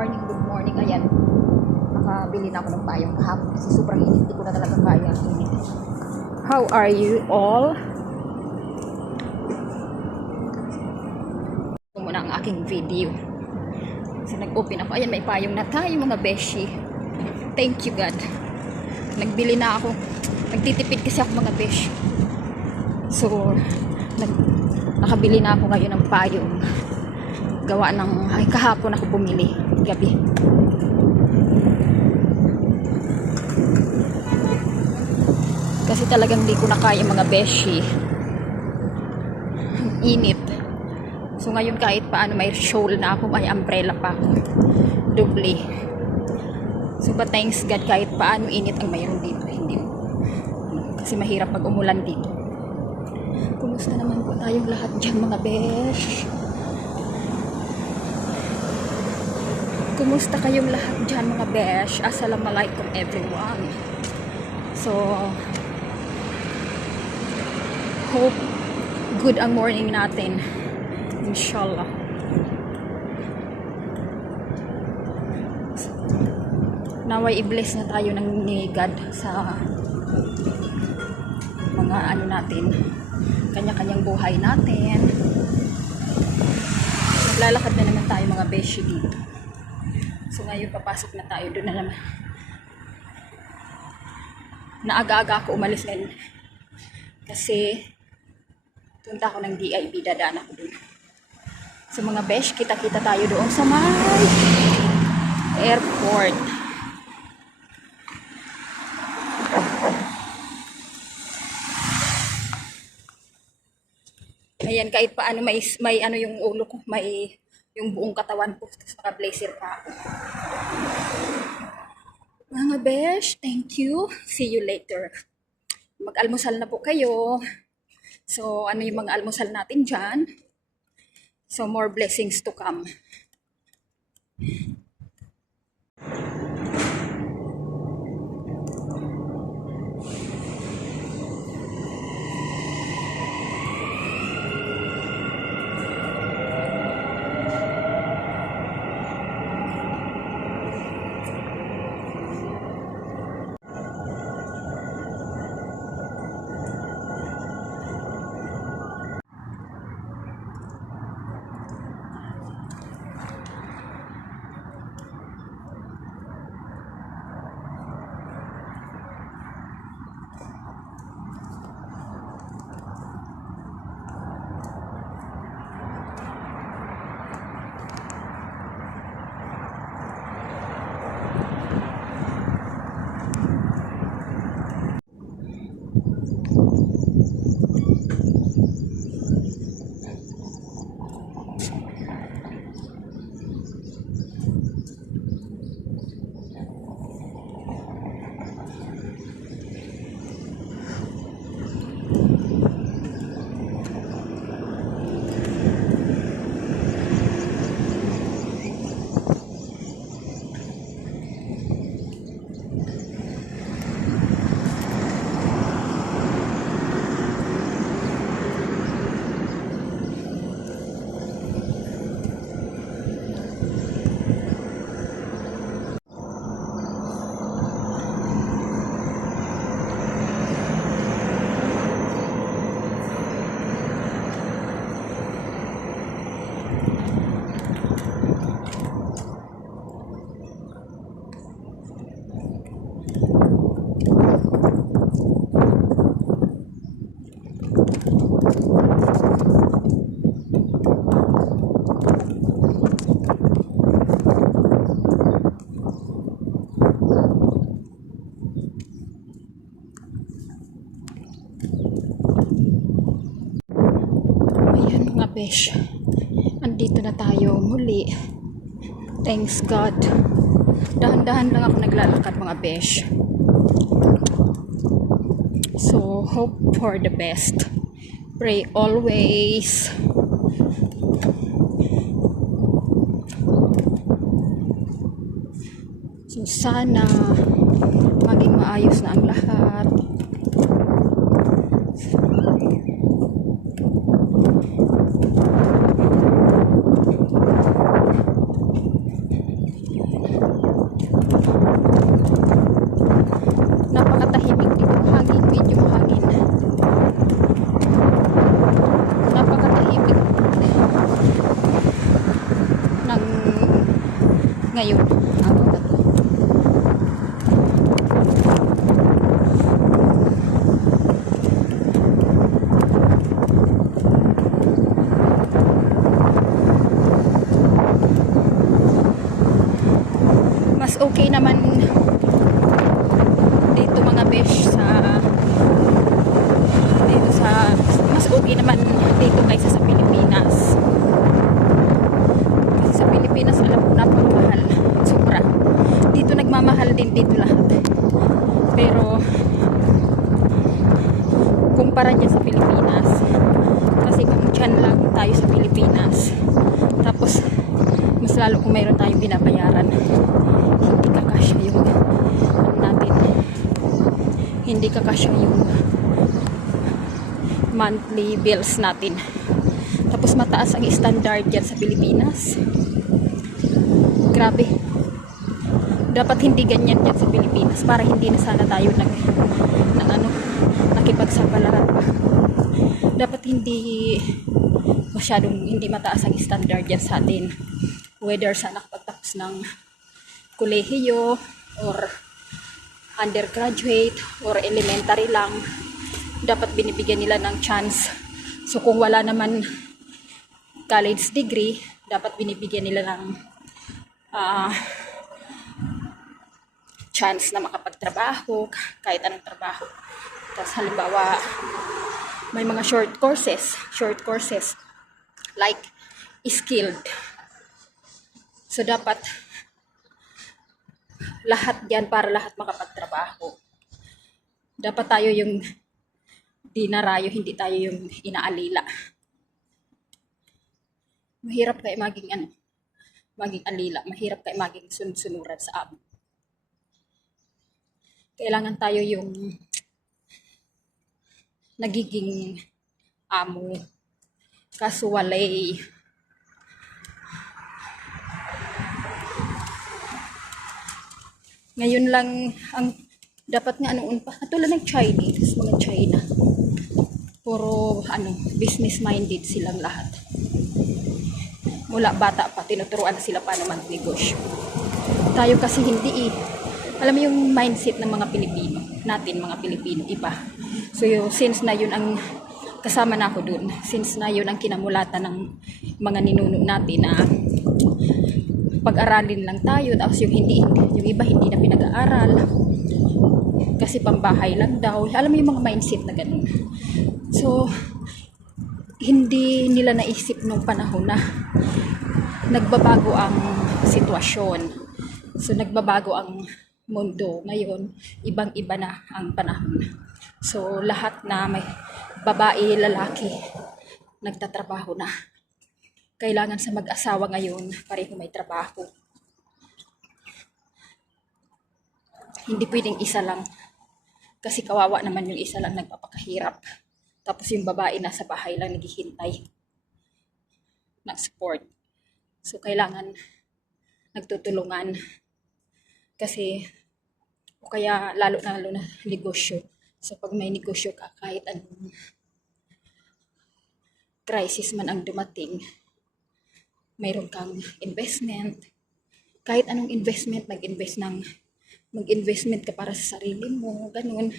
morning, good morning. Ayan, nakabili na ako ng payong kahapon kasi sobrang init. Hindi ko na talaga kaya ang init. How are you all? Ito muna ang aking video. So nag-open ako. Ayan, may payong na tayo mga beshi. Thank you God. Nagbili na ako. Nagtitipid kasi ako mga beshi. So, nakabili na ako ngayon ng payong. Gawa ng, kahapon ako bumili, gabi. Kasi talagang di ko na kaya mga beshi. Init. So ngayon kahit paano may shawl na ako, may umbrella pa ako. Doble. So but thanks God kahit paano init ang mayroon dito. Hindi. Kasi mahirap pag umulan dito. Kumusta naman po tayong lahat dyan mga besh? Kumusta kayong lahat dyan mga besh? Assalamualaikum everyone. So, hope good ang morning natin. Inshallah. Naway i-bless na tayo ng ni God sa mga ano natin, kanya-kanyang buhay natin. Maglalakad na naman tayo mga beshi dito. So ngayon papasok na tayo doon na naman. Naaga-aga ako umalis ngayon. Kasi punta ako ng DIB, dadaan ako doon. So mga besh, kita-kita tayo doon sa may airport. Ayan, kahit paano may ano yung ulo ko, may yung buong katawan ko, tapos naka-blazer pa ako. Mga besh, thank you. See you later. Mag-almusal na po kayo. So, ano yung mga almusal natin dyan? So, more blessings to come. Ayan mga besh, andito na tayo muli. Thanks God. Dahan-dahan lang ako naglalakad mga besh. So hope for the best. Pray always. So sana maging maayos na ang lahat. pogi naman dito kaysa sa Pilipinas. Kasi sa Pilipinas, alam ko, napakamahal. Sobra. Dito nagmamahal din dito lahat. Pero, kumpara niya sa Pilipinas, kasi kung dyan lang tayo sa Pilipinas, tapos, mas lalo kung mayroon tayong binabayaran, hindi kakasya yung natin. Hindi kakasya yung monthly bills natin. Tapos mataas ang standard dyan sa Pilipinas. Grabe. Dapat hindi ganyan dyan sa Pilipinas para hindi na sana tayo nakipagsapalaran pa. Dapat hindi mataas ang standard dyan sa atin. Whether sa nakapagtapos ng kolehiyo or undergraduate or elementary lang, dapat binibigyan nila ng chance. So kung wala naman college degree, dapat binibigyan nila ng chance na makapagtrabaho, kahit anong trabaho. Tapos halimbawa, may mga short courses like skilled. So dapat lahat yan para lahat makapagtrabaho. Dapat tayo yung dinarayo, hindi tayo yung inaalila. Mahirap kayo maging alila. Mahirap kayo maging sunod-sunuran sa amin. Kailangan tayo yung nagiging amo. Kaso walay. Ngayon lang ang dapat nga noon pa, katulad ng Chinese, mga China. Puro business minded silang lahat. Mula bata pa, tinuturuan na sila paano magnegosyo. Tayo kasi hindi eh. Alam mo yung mindset ng mga Pilipino, natin mga Pilipino, iba. So since na yun ang kasama na ako dun, since na yun ang kinamulatan ng mga ninuno natin na pag-aralin lang tayo, tapos yung iba hindi na pinag-aaral kasi pambahay lang daw. Alam mo yung mga mindset na ganun. So hindi nila naisip nung panahon na nagbabago ang sitwasyon. So nagbabago ang mundo. Ngayon, ibang-iba na ang panahon. So lahat na may babae, lalaki, nagtatrabaho na. Kailangan sa mag-asawa ngayon, pareho may trabaho. Hindi pwedeng isa lang. Kasi kawawa naman yung isa lang nagpapakahirap. Tapos yung babae nasa bahay lang naghihintay ng support. So kailangan nagtutulungan. Kasi o kaya lalo na negosyo. So pag may negosyo ka, kahit anong crisis man ang dumating, mayroon kang investment. Kahit anong investment, mag-investment ka para sa sarili mo, ganun.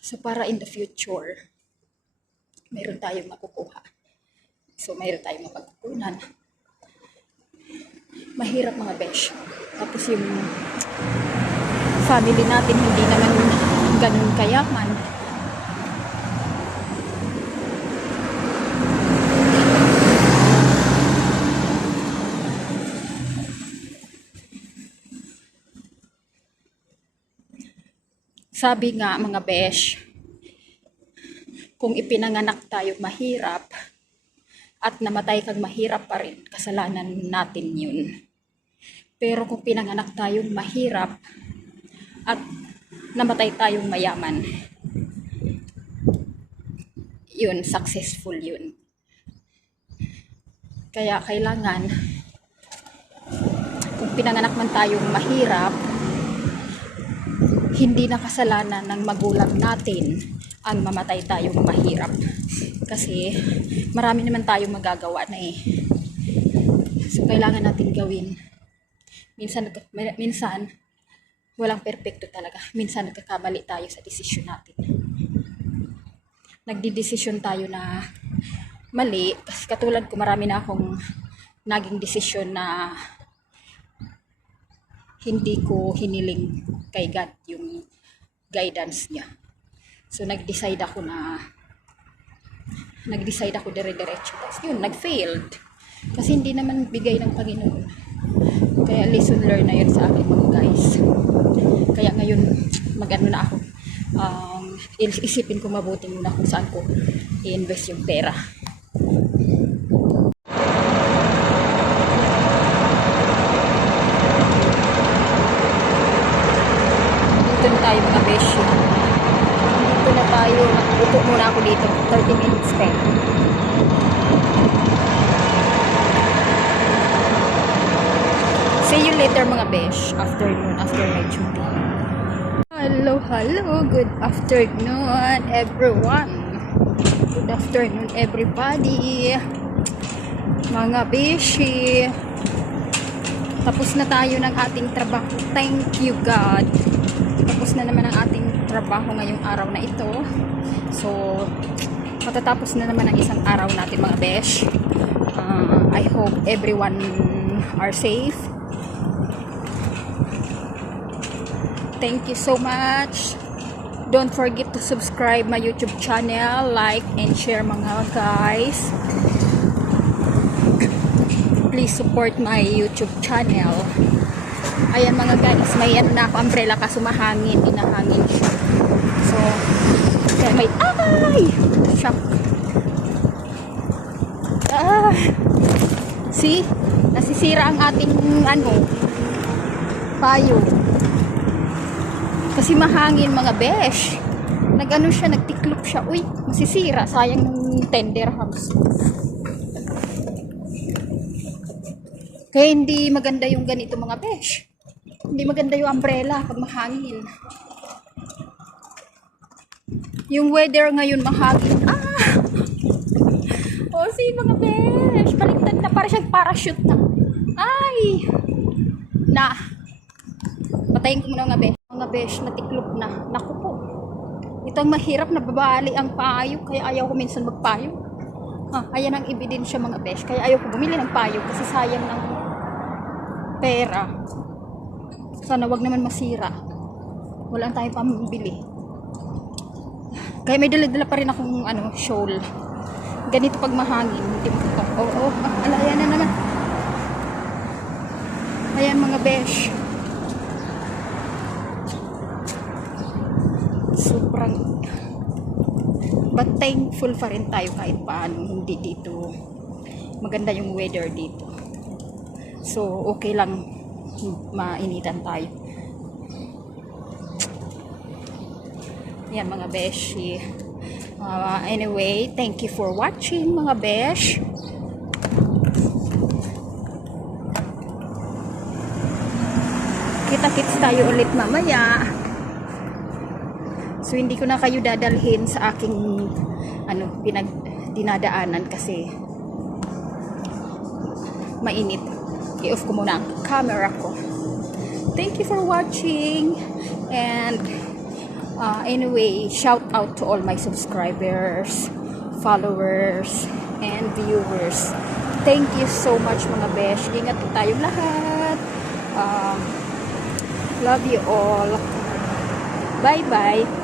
So para in the future, mayroon tayong makukuha. So mayroon tayong mapagkukunan. Mahirap mga besh. Tapos yung family natin hindi naman ganun kayaman. Sabi nga mga besh, kung ipinanganak tayo mahirap at namatay kang mahirap pa rin, kasalanan natin yun. Pero kung pinanganak tayong mahirap at namatay tayong mayaman, yun, successful yun. Kaya kailangan, kung pinanganak man tayong mahirap, hindi na kasalanan ng magulang natin ang mamatay tayong mahirap. Kasi marami naman tayong magagawa na eh. So kailangan natin gawin. Minsan walang perpekto talaga. Minsan nagkakamali tayo sa desisyon natin. Nagdidesisyon tayo na mali. Kasi katulad ko, marami na akong naging desisyon na hindi ko hiniling kay God yung guidance niya. So nag-decide ako na nag-decide ako dire-diretso. Tapos yun, nag-failed. Kasi hindi naman bigay ng Panginoon. Kaya lesson learn na yun sa akin mga guys. Kaya ngayon, mag-ano na ako. Isipin ko mabuti muna kung saan ko i-invest yung pera. Dito na tayo mga beshi. Dito na tayo. Upo muna ako dito. 30 minutes pa. See you later mga besh. Afternoon, after my duty. Hello, hello. Good afternoon everyone. Good afternoon everybody. Mga beshi. Tapos na tayo ng ating trabaho. Thank you God. Tapos na naman ang ating trabaho ngayong araw na ito. So, matatapos na naman ang isang araw natin mga besh. I hope everyone are safe. Thank you so much. Don't forget to subscribe my YouTube channel, like and share mga guys. Please support my YouTube channel. Ayan mga guys, may ano na ako umbrella kaso mahangin, inahangin siya. So, kaya may shock. See? Nasisira ang ating payo. Kasi mahangin mga besh. Nag-ano siya, nagtiklop siya. Uy, masisira. Sayang ng 10 dirhams. Kaya hindi maganda yung ganito mga besh. Hindi maganda yung umbrella pag mahangin. Yung weather ngayon mahangin. Oh, see mga besh. Baliktad na. Para siyang parachute na. Ay! Patayin ko muna mga besh. Mga besh, natiklop na. Naku po. Ito ang mahirap, nababali ang payo. Kaya ayaw ko minsan magpayo. Ayan ang ebidensya mga besh. Kaya ayaw ko bumili ng payo kasi sayang ng pera. Sana wag naman masira. Wala tayong pambili. Kaya may dala-dala pa rin akong shawl. Ganito pag mahangin. Ayan na naman. Ayan mga besh. Sobrang but thankful pa rin tayo kahit paano hindi dito maganda yung weather dito. So okay lang mainitan tayo. Yan mga beshi. Anyway, thank you for watching mga besh. Kita-kits tayo ulit mamaya. So hindi ko na kayo dadalhin sa aking dinadaanan kasi mainit. I-off ko muna ang camera ko. Thank you for watching and anyway, shout out to all my subscribers, followers and viewers. Thank you so much mga besh. Ingat po tayong lahat. Love you all. Bye bye.